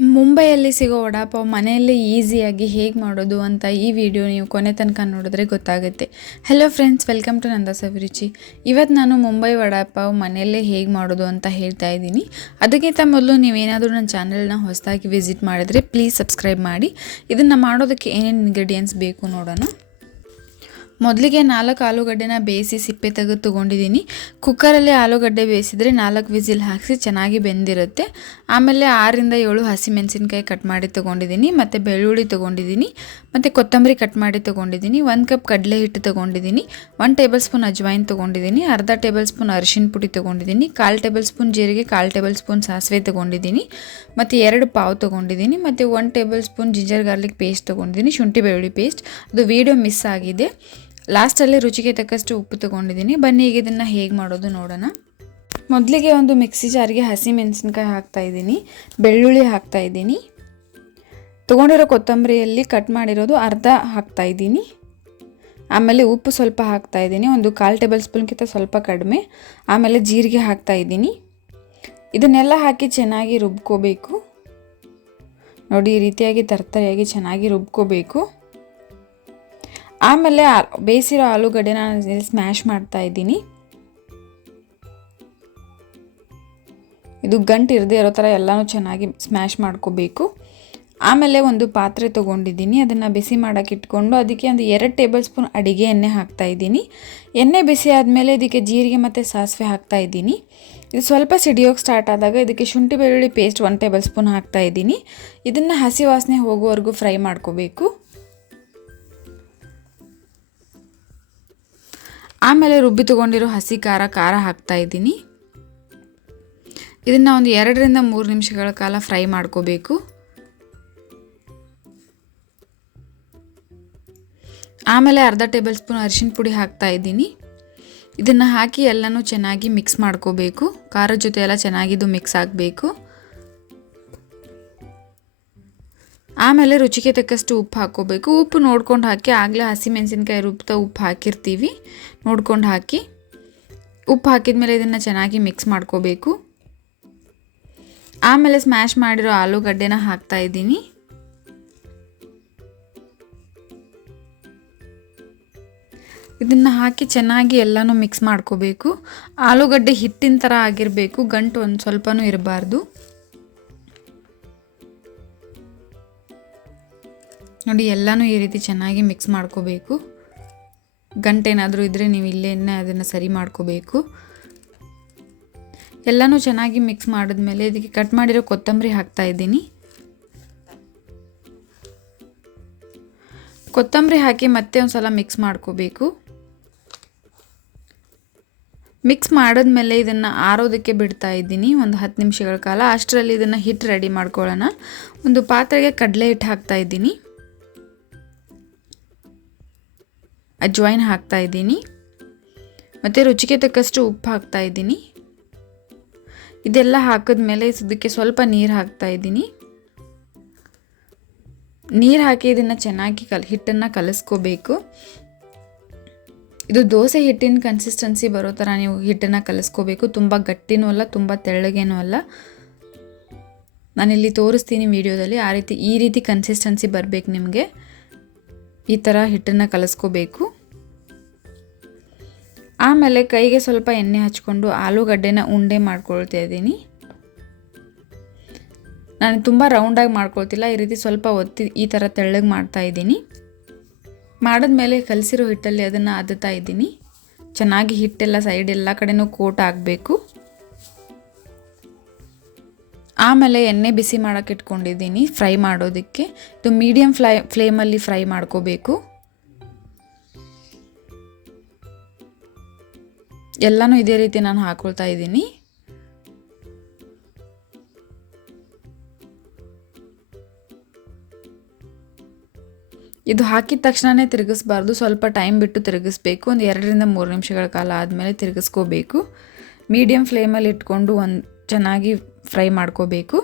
ಮುಂಬೈಯಲ್ಲಿ ಸಿಗೋ ವಡಾಪಾವ್ ಮನೆಯಲ್ಲೇ ಈಸಿಯಾಗಿ ಹೇಗೆ ಮಾಡೋದು ಅಂತ ಈ ವಿಡಿಯೋ ನೀವು ಕೊನೆ ತನಕ ನೋಡಿದ್ರೆ ಗೊತ್ತಾಗುತ್ತೆ. ಹಲೋ ಫ್ರೆಂಡ್ಸ್, ವೆಲ್ಕಮ್ ಟು ನಂದಾ ಸವಿರುಚಿ. ಇವತ್ತು ನಾನು ಮುಂಬೈ ವಡಾಪಾವ್ ಮನೆಯಲ್ಲೇ ಹೇಗೆ ಮಾಡೋದು ಅಂತ ಹೇಳ್ತಾ ಇದ್ದೀನಿ. ಅದಕ್ಕಿಂತ ಮೊದಲು ನೀವೇನಾದರೂ ನನ್ನ ಚಾನಲ್ನ ಹೊಸದಾಗಿ ವಿಸಿಟ್ ಮಾಡಿದರೆ ಪ್ಲೀಸ್ ಸಬ್ಸ್ಕ್ರೈಬ್ ಮಾಡಿ. ಇದನ್ನು ಮಾಡೋದಕ್ಕೆ ಏನೇನು ಇಂಗ್ರೀಡಿಯೆಂಟ್ಸ್ ಬೇಕು ನೋಡೋಣ. ಮೊದಲಿಗೆ 4 ಆಲೂಗಡ್ಡೆನ ಬೇಯಿಸಿ ಸಿಪ್ಪೆ ತೆಗೆದು ತೊಗೊಂಡಿದ್ದೀನಿ. ಕುಕ್ಕರಲ್ಲಿ ಆಲೂಗಡ್ಡೆ ಬೇಯಿಸಿದರೆ 4 ವಿಸಿಲ್ ಹಾಕಿಸಿ ಚೆನ್ನಾಗಿ ಬೆಂದಿರುತ್ತೆ. ಆಮೇಲೆ 6ರಿಂದ 7 ಹಸಿಮೆಣಸಿನ್ಕಾಯಿ ಕಟ್ ಮಾಡಿ ತೊಗೊಂಡಿದ್ದೀನಿ, ಮತ್ತು ಬೆಳ್ಳುಳ್ಳಿ ತೊಗೊಂಡಿದ್ದೀನಿ, ಮತ್ತು ಕೊತ್ತಂಬರಿ ಕಟ್ ಮಾಡಿ ತೊಗೊಂಡಿದ್ದೀನಿ. 1 ಕಪ್ ಕಡಲೆ ಹಿಟ್ಟು ತೊಗೊಂಡಿದ್ದೀನಿ, 1 ಟೇಬಲ್ ಸ್ಪೂನ್ ಅಜ್ವೈನ್ ತೊಗೊಂಡಿದ್ದೀನಿ, ಅರ್ಧ ಟೇಬಲ್ ಸ್ಪೂನ್ ಅರಿಶಿನ ಪುಡಿ ತೊಗೊಂಡಿದ್ದೀನಿ, 1/4 ಟೇಬಲ್ ಸ್ಪೂನ್ ಜೀರಿಗೆ, 1/4 ಟೇಬಲ್ ಸ್ಪೂನ್ ಸಾಸಿವೆ ತೊಗೊಂಡಿದ್ದೀನಿ, ಮತ್ತು 2 ಪಾವ್ ತೊಗೊಂಡಿದ್ದೀನಿ, ಮತ್ತು 1 table spoon ginger garlic paste ತೊಗೊಂಡಿದ್ದೀನಿ, ಶುಂಠಿ ಬೆಳ್ಳುಳ್ಳಿ ಪೇಸ್ಟ್. ಅದು ವಿಡಿಯೋ ಮಿಸ್ ಆಗಿದೆ. ಲಾಸ್ಟಲ್ಲಿ ರುಚಿಗೆ ತಕ್ಕಷ್ಟು ಉಪ್ಪು ತೊಗೊಂಡಿದ್ದೀನಿ. ಬನ್ನಿ ಈಗ ಇದನ್ನು ಹೇಗೆ ಮಾಡೋದು ನೋಡೋಣ. ಮೊದಲಿಗೆ ಒಂದು ಮಿಕ್ಸಿ ಜಾರಿಗೆ ಹಸಿಮೆಣಸಿನ್ಕಾಯಿ ಹಾಕ್ತಾಯಿದ್ದೀನಿ, ಬೆಳ್ಳುಳ್ಳಿ ಹಾಕ್ತಾಯಿದ್ದೀನಿ, ತೊಗೊಂಡಿರೋ ಕೊತ್ತಂಬರಿಯಲ್ಲಿ ಕಟ್ ಮಾಡಿರೋದು ಅರ್ಧ ಹಾಕ್ತಾಯಿದ್ದೀನಿ. ಆಮೇಲೆ ಉಪ್ಪು ಸ್ವಲ್ಪ ಹಾಕ್ತಾಯಿದ್ದೀನಿ, ಒಂದು 1/4 ಟೇಬಲ್ ಸ್ಪೂನ್ಗಿಂತ ಸ್ವಲ್ಪ ಕಡಿಮೆ. ಆಮೇಲೆ ಜೀರಿಗೆ ಹಾಕ್ತಾಯಿದ್ದೀನಿ. ಇದನ್ನೆಲ್ಲ ಹಾಕಿ ಚೆನ್ನಾಗಿ ರುಬ್ಕೋಬೇಕು. ನೋಡಿ, ಈ ರೀತಿಯಾಗಿ ತರ್ತರಿಯಾಗಿ ಚೆನ್ನಾಗಿ ರುಬ್ಕೋಬೇಕು. ಆಮೇಲೆ ಬೇಯಿಸಿರೋ ಆಲೂಗಡ್ಡೆನ ಸ್ಮ್ಯಾಶ್ ಮಾಡ್ತಾ ಇದ್ದೀನಿ. ಇದು ಗಂಟು ಇರದೇ ಇರೋ ಥರ ಎಲ್ಲನೂ ಚೆನ್ನಾಗಿ ಸ್ಮ್ಯಾಶ್ ಮಾಡ್ಕೋಬೇಕು. ಆಮೇಲೆ ಒಂದು ಪಾತ್ರೆ ತೊಗೊಂಡಿದ್ದೀನಿ, ಅದನ್ನು ಬಿಸಿ ಮಾಡೋಕ್ಕೆ ಇಟ್ಕೊಂಡು ಅದಕ್ಕೆ ಒಂದು 2 ಟೇಬಲ್ ಸ್ಪೂನ್ ಅಡಿಗೆ ಎಣ್ಣೆ ಹಾಕ್ತಾಯಿದ್ದೀನಿ. ಎಣ್ಣೆ ಬಿಸಿ ಆದಮೇಲೆ ಇದಕ್ಕೆ ಜೀರಿಗೆ ಮತ್ತು ಸಾಸಿವೆ ಹಾಕ್ತಾಯಿದ್ದೀನಿ. ಇದು ಸ್ವಲ್ಪ ಸಿಡಿಯೋಕ್ಕೆ ಸ್ಟಾರ್ಟ್ ಆದಾಗ ಇದಕ್ಕೆ ಶುಂಠಿ ಬೆಳ್ಳುಳ್ಳಿ ಪೇಸ್ಟ್ 1 ಟೇಬಲ್ ಸ್ಪೂನ್ ಹಾಕ್ತಾಯಿದ್ದೀನಿ. ಇದನ್ನು ಹಸಿ ವಾಸನೆ ಹೋಗೋವರೆಗೂ ಫ್ರೈ ಮಾಡ್ಕೋಬೇಕು. ಆಮೇಲೆ ರುಬ್ಬಿ ತೊಗೊಂಡಿರೋ ಹಸಿ ಖಾರ ಹಾಕ್ತಾಯಿದ್ದೀನಿ. ಇದನ್ನು ಒಂದು 2ರಿಂದ 3 ನಿಮಿಷಗಳ ಕಾಲ ಫ್ರೈ ಮಾಡ್ಕೋಬೇಕು. ಆಮೇಲೆ ಅರ್ಧ ಟೇಬಲ್ ಸ್ಪೂನ್ ಅರಿಶಿನ ಪುಡಿ ಹಾಕ್ತಾಯಿದ್ದೀನಿ. ಇದನ್ನು ಹಾಕಿ ಎಲ್ಲನೂ ಚೆನ್ನಾಗಿ ಮಿಕ್ಸ್ ಮಾಡ್ಕೋಬೇಕು. ಖಾರದ ಜೊತೆ ಎಲ್ಲ ಚೆನ್ನಾಗಿದ್ದು ಮಿಕ್ಸ್ ಆಗಬೇಕು. ಆಮೇಲೆ ರುಚಿಗೆ ತಕ್ಕಷ್ಟು ಉಪ್ಪು ಹಾಕ್ಕೋಬೇಕು. ಉಪ್ಪು ನೋಡ್ಕೊಂಡು ಹಾಕಿ, ಆಗಲೇ ಹಸಿಮೆಣಸಿನ್ಕಾಯಿ ರುಬ್ತಾ ಉಪ್ಪು ಹಾಕಿರ್ತೀವಿ, ನೋಡ್ಕೊಂಡು ಹಾಕಿ. ಉಪ್ಪು ಹಾಕಿದ ಮೇಲೆ ಇದನ್ನು ಚೆನ್ನಾಗಿ ಮಿಕ್ಸ್ ಮಾಡ್ಕೋಬೇಕು. ಆಮೇಲೆ ಸ್ಮ್ಯಾಶ್ ಮಾಡಿರೋ ಆಲೂಗಡ್ಡೆನ ಹಾಕ್ತಾಯಿದ್ದೀನಿ. ಇದನ್ನು ಹಾಕಿ ಚೆನ್ನಾಗಿ ಎಲ್ಲನೂ ಮಿಕ್ಸ್ ಮಾಡ್ಕೋಬೇಕು. ಆಲೂಗಡ್ಡೆ ಹಿಟ್ಟಿನ ಥರ ಆಗಿರಬೇಕು, ಗಂಟು ಒಂದು ಸ್ವಲ್ಪನೂ ಇರಬಾರ್ದು. ನೋಡಿ, ಎಲ್ಲನೂ ಈ ರೀತಿ ಚೆನ್ನಾಗಿ ಮಿಕ್ಸ್ ಮಾಡ್ಕೋಬೇಕು. ಗಂಟೇನಾದರೂ ಇದ್ದರೆ ನೀವು ಇಲ್ಲೇ ಅದನ್ನು ಸರಿ ಮಾಡ್ಕೋಬೇಕು. ಎಲ್ಲನೂ ಚೆನ್ನಾಗಿ ಮಿಕ್ಸ್ ಮಾಡಿದ್ಮೇಲೆ ಇದಕ್ಕೆ ಕಟ್ ಮಾಡಿರೋ ಕೊತ್ತಂಬರಿ ಹಾಕ್ತಾಯಿದ್ದೀನಿ. ಕೊತ್ತಂಬರಿ ಹಾಕಿ ಮತ್ತೆ ಒಂದು ಸಲ ಮಿಕ್ಸ್ ಮಾಡ್ಕೋಬೇಕು. ಮಿಕ್ಸ್ ಮಾಡಿದ್ಮೇಲೆ ಇದನ್ನು ಆರೋದಕ್ಕೆ ಬಿಡ್ತಾ ಇದ್ದೀನಿ ಒಂದು 10 ನಿಮಿಷಗಳ ಕಾಲ. ಅಷ್ಟರಲ್ಲಿ ಇದನ್ನು ಹಿಟ್ಟು ರೆಡಿ ಮಾಡ್ಕೊಳ್ಳೋಣ. ಒಂದು ಪಾತ್ರೆಗೆ ಕಡಲೆ ಹಿಟ್ಟು ಹಾಕ್ತಾಯಿದ್ದೀನಿ, ಅಜ್ವೈನ್ ಹಾಕ್ತಾಯಿದ್ದೀನಿ, ಮತ್ತು ರುಚಿಗೆ ತಕ್ಕಷ್ಟು ಉಪ್ಪು ಹಾಕ್ತಾಯಿದ್ದೀನಿ. ಇದೆಲ್ಲ ಹಾಕಿದ್ಮೇಲೆ ಇದಕ್ಕೆ ಸ್ವಲ್ಪ ನೀರು ಹಾಕ್ತಾಯಿದ್ದೀನಿ. ನೀರು ಹಾಕಿ ಇದನ್ನು ಚೆನ್ನಾಗಿ ಹಿಟ್ಟನ್ನು ಕಲಿಸ್ಕೋಬೇಕು. ಇದು ದೋಸೆ ಹಿಟ್ಟಿನ ಕನ್ಸಿಸ್ಟೆನ್ಸಿ ಬರೋ ಥರ ನೀವು ಹಿಟ್ಟನ್ನು ಕಲಿಸ್ಕೋಬೇಕು. ತುಂಬ ಗಟ್ಟಿನೂ ಅಲ್ಲ, ತುಂಬ ತೆಳ್ಳಗೇನೂ ಅಲ್ಲ. ನಾನಿಲ್ಲಿ ತೋರಿಸ್ತೀನಿ ವಿಡಿಯೋದಲ್ಲಿ. ಈ ರೀತಿ ಕನ್ಸಿಸ್ಟೆನ್ಸಿ ಬರಬೇಕು ನಿಮಗೆ. ಈ ಥರ ಹಿಟ್ಟನ್ನು ಕಲಿಸ್ಕೋಬೇಕು. ಆಮೇಲೆ ಕೈಗೆ ಸ್ವಲ್ಪ ಎಣ್ಣೆ ಹಚ್ಕೊಂಡು ಆಲೂಗಡ್ಡೆನ ಉಂಡೆ ಮಾಡ್ಕೊಳ್ತಾ ಇದ್ದೀನಿ. ನಾನು ತುಂಬ ರೌಂಡಾಗಿ ಮಾಡ್ಕೊಳ್ತಿಲ್ಲ, ಈ ರೀತಿ ಸ್ವಲ್ಪ ಒತ್ತಿ ಈ ಥರ ತೆಳ್ಳಗೆ ಮಾಡ್ತಾಯಿದ್ದೀನಿ. ಮಾಡಿದ್ಮೇಲೆ ಕಲಸಿರೋ ಹಿಟ್ಟಲ್ಲಿ ಅದನ್ನು ಅದ್ತಾ ಇದ್ದೀನಿ. ಚೆನ್ನಾಗಿ ಹಿಟ್ಟೆಲ್ಲ ಸೈಡ್ ಎಲ್ಲ ಕಡೆನೂ ಕೋಟ್ ಆಗಬೇಕು. ಆಮೇಲೆ ಎಣ್ಣೆ ಬಿಸಿ ಮಾಡೋಕ್ಕೆ ಇಟ್ಕೊಂಡಿದ್ದೀನಿ ಫ್ರೈ ಮಾಡೋದಕ್ಕೆ. ಇದು ಮೀಡಿಯಮ್ ಫ್ಲೇಮಲ್ಲಿ ಫ್ರೈ ಮಾಡ್ಕೋಬೇಕು. ಎಲ್ಲನೂ ಇದೇ ರೀತಿ ನಾನು ಹಾಕ್ಕೊಳ್ತಾ ಇದ್ದೀನಿ. ಇದು ಹಾಕಿದ ತಕ್ಷಣವೇ ತಿರುಗಿಸ್ಬಾರ್ದು, ಸ್ವಲ್ಪ ಟೈಮ್ ಬಿಟ್ಟು ತಿರುಗಿಸ್ಬೇಕು. ಒಂದು 2ರಿಂದ 3 ನಿಮಿಷಗಳ ಕಾಲ ಆದಮೇಲೆ ತಿರುಗಿಸ್ಕೋಬೇಕು. ಮೀಡಿಯಮ್ ಫ್ಲೇಮಲ್ಲಿ ಇಟ್ಕೊಂಡು ಚೆನ್ನಾಗಿ ಫ್ರೈ ಮಾಡ್ಕೋಬೇಕು.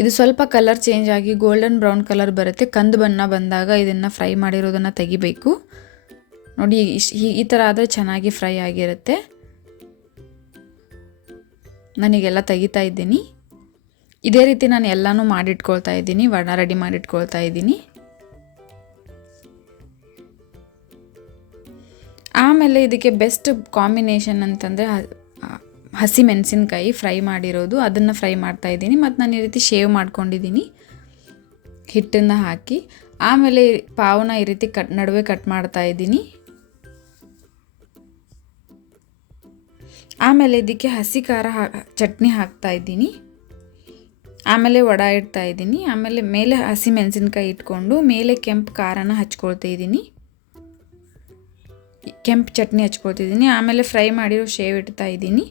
ಇದು ಸ್ವಲ್ಪ ಕಲರ್ ಚೇಂಜ್ ಆಗಿ ಗೋಲ್ಡನ್ ಬ್ರೌನ್ ಕಲರ್ ಬರುತ್ತೆ. ಕಂದು ಬಣ್ಣ ಬಂದಾಗ ಇದನ್ನು ಫ್ರೈ ಮಾಡಿರೋದನ್ನು ತೆಗಿಬೇಕು. ನೋಡಿ, ಈ ಥರ ಆದರೆ ಚೆನ್ನಾಗಿ ಫ್ರೈ ಆಗಿರುತ್ತೆ. ನಾನೀಗೆಲ್ಲ ತೆಗಿತಾ ಇದ್ದೀನಿ. ಇದೇ ರೀತಿ ನಾನು ಎಲ್ಲನೂ ಮಾಡಿಟ್ಕೊಳ್ತಾ ಇದ್ದೀನಿ, ವಡ ರೆಡಿ ಮಾಡಿಟ್ಕೊಳ್ತಾ ಇದ್ದೀನಿ. ಆಮೇಲೆ ಇದಕ್ಕೆ ಬೆಸ್ಟ್ ಕಾಂಬಿನೇಷನ್ ಅಂತಂದರೆ ಹಸಿ ಮೆಣಸಿನ್ಕಾಯಿ ಫ್ರೈ ಮಾಡಿರೋದು, ಅದನ್ನು ಫ್ರೈ ಮಾಡ್ತಾ ಇದ್ದೀನಿ. ಮತ್ತು ನಾನು ಈ ರೀತಿ ಶೇವ್ ಮಾಡ್ಕೊಂಡಿದ್ದೀನಿ ಹಿಟ್ಟನ್ನು ಹಾಕಿ. ಆಮೇಲೆ ಪಾವನ ಈ ರೀತಿ ನಡುವೆ ಕಟ್ ಮಾಡ್ತಾ ಇದ್ದೀನಿ. ಆಮೇಲೆ ಇದಕ್ಕೆ ಹಸಿ ಖಾರ ಚಟ್ನಿ ಹಾಕ್ತಾ ಇದ್ದೀನಿ. ಆಮೇಲೆ ವಡ ಇಡ್ತಾ ಇದ್ದೀನಿ. ಆಮೇಲೆ ಮೇಲೆ ಹಸಿ ಮೆಣಸಿನ್ಕಾಯಿ ಇಟ್ಕೊಂಡು ಮೇಲೆ ಕೆಂಪು ಖಾರನ ಹಚ್ಕೊಳ್ತಾ ಇದ್ದೀನಿ, ಕೆಂಪು ಚಟ್ನಿ ಹಚ್ಕೊಳ್ತಿದ್ದೀನಿ. ಆಮೇಲೆ ಫ್ರೈ ಮಾಡಿರೋ ಶೇವ್ ಇಡ್ತಾ ಇದ್ದೀನಿ.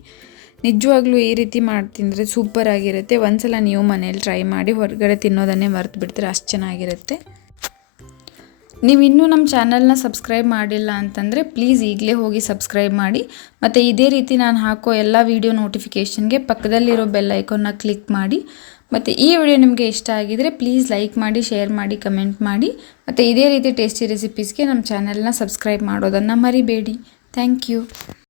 ನಿಜವಾಗ್ಲೂ ಈ ರೀತಿ ಮಾಡಿ ತಿಂದರೆ ಸೂಪರ್ ಆಗಿರುತ್ತೆ. ಒಂದ್ಸಲ ನೀವು ಮನೇಲಿ ಟ್ರೈ ಮಾಡಿ, ಹೊರಗಡೆ ತಿನ್ನೋದನ್ನೇ ಮರೆತು ಬಿಡ್ತೀರ, ಅಷ್ಟು ಚೆನ್ನಾಗಿರುತ್ತೆ. ನೀವು ಇನ್ನೂ ನಮ್ಮ ಚಾನಲ್ನ ಸಬ್ಸ್ಕ್ರೈಬ್ ಮಾಡಿಲ್ಲ ಅಂತಂದರೆ ಪ್ಲೀಸ್ ಈಗಲೇ ಹೋಗಿ ಸಬ್ಸ್ಕ್ರೈಬ್ ಮಾಡಿ. ಮತ್ತು ಇದೇ ರೀತಿ ನಾನು ಹಾಕೋ ಎಲ್ಲ ವೀಡಿಯೋ ನೋಟಿಫಿಕೇಷನ್ಗೆ ಪಕ್ಕದಲ್ಲಿರೋ ಬೆಲ್ ಐಕಾನ್ನ ಕ್ಲಿಕ್ ಮಾಡಿ. ಮತ್ತು ಈ ವಿಡಿಯೋ ನಿಮಗೆ ಇಷ್ಟ ಆಗಿದರೆ ಪ್ಲೀಸ್ ಲೈಕ್ ಮಾಡಿ, ಶೇರ್ ಮಾಡಿ, ಕಮೆಂಟ್ ಮಾಡಿ. ಮತ್ತು ಇದೇ ರೀತಿ ಟೇಸ್ಟಿ ರೆಸಿಪೀಸ್ಗೆ ನಮ್ಮ ಚಾನಲ್ನ ಸಬ್ಸ್ಕ್ರೈಬ್ ಮಾಡೋದನ್ನು ಮರಿಬೇಡಿ. Thank you.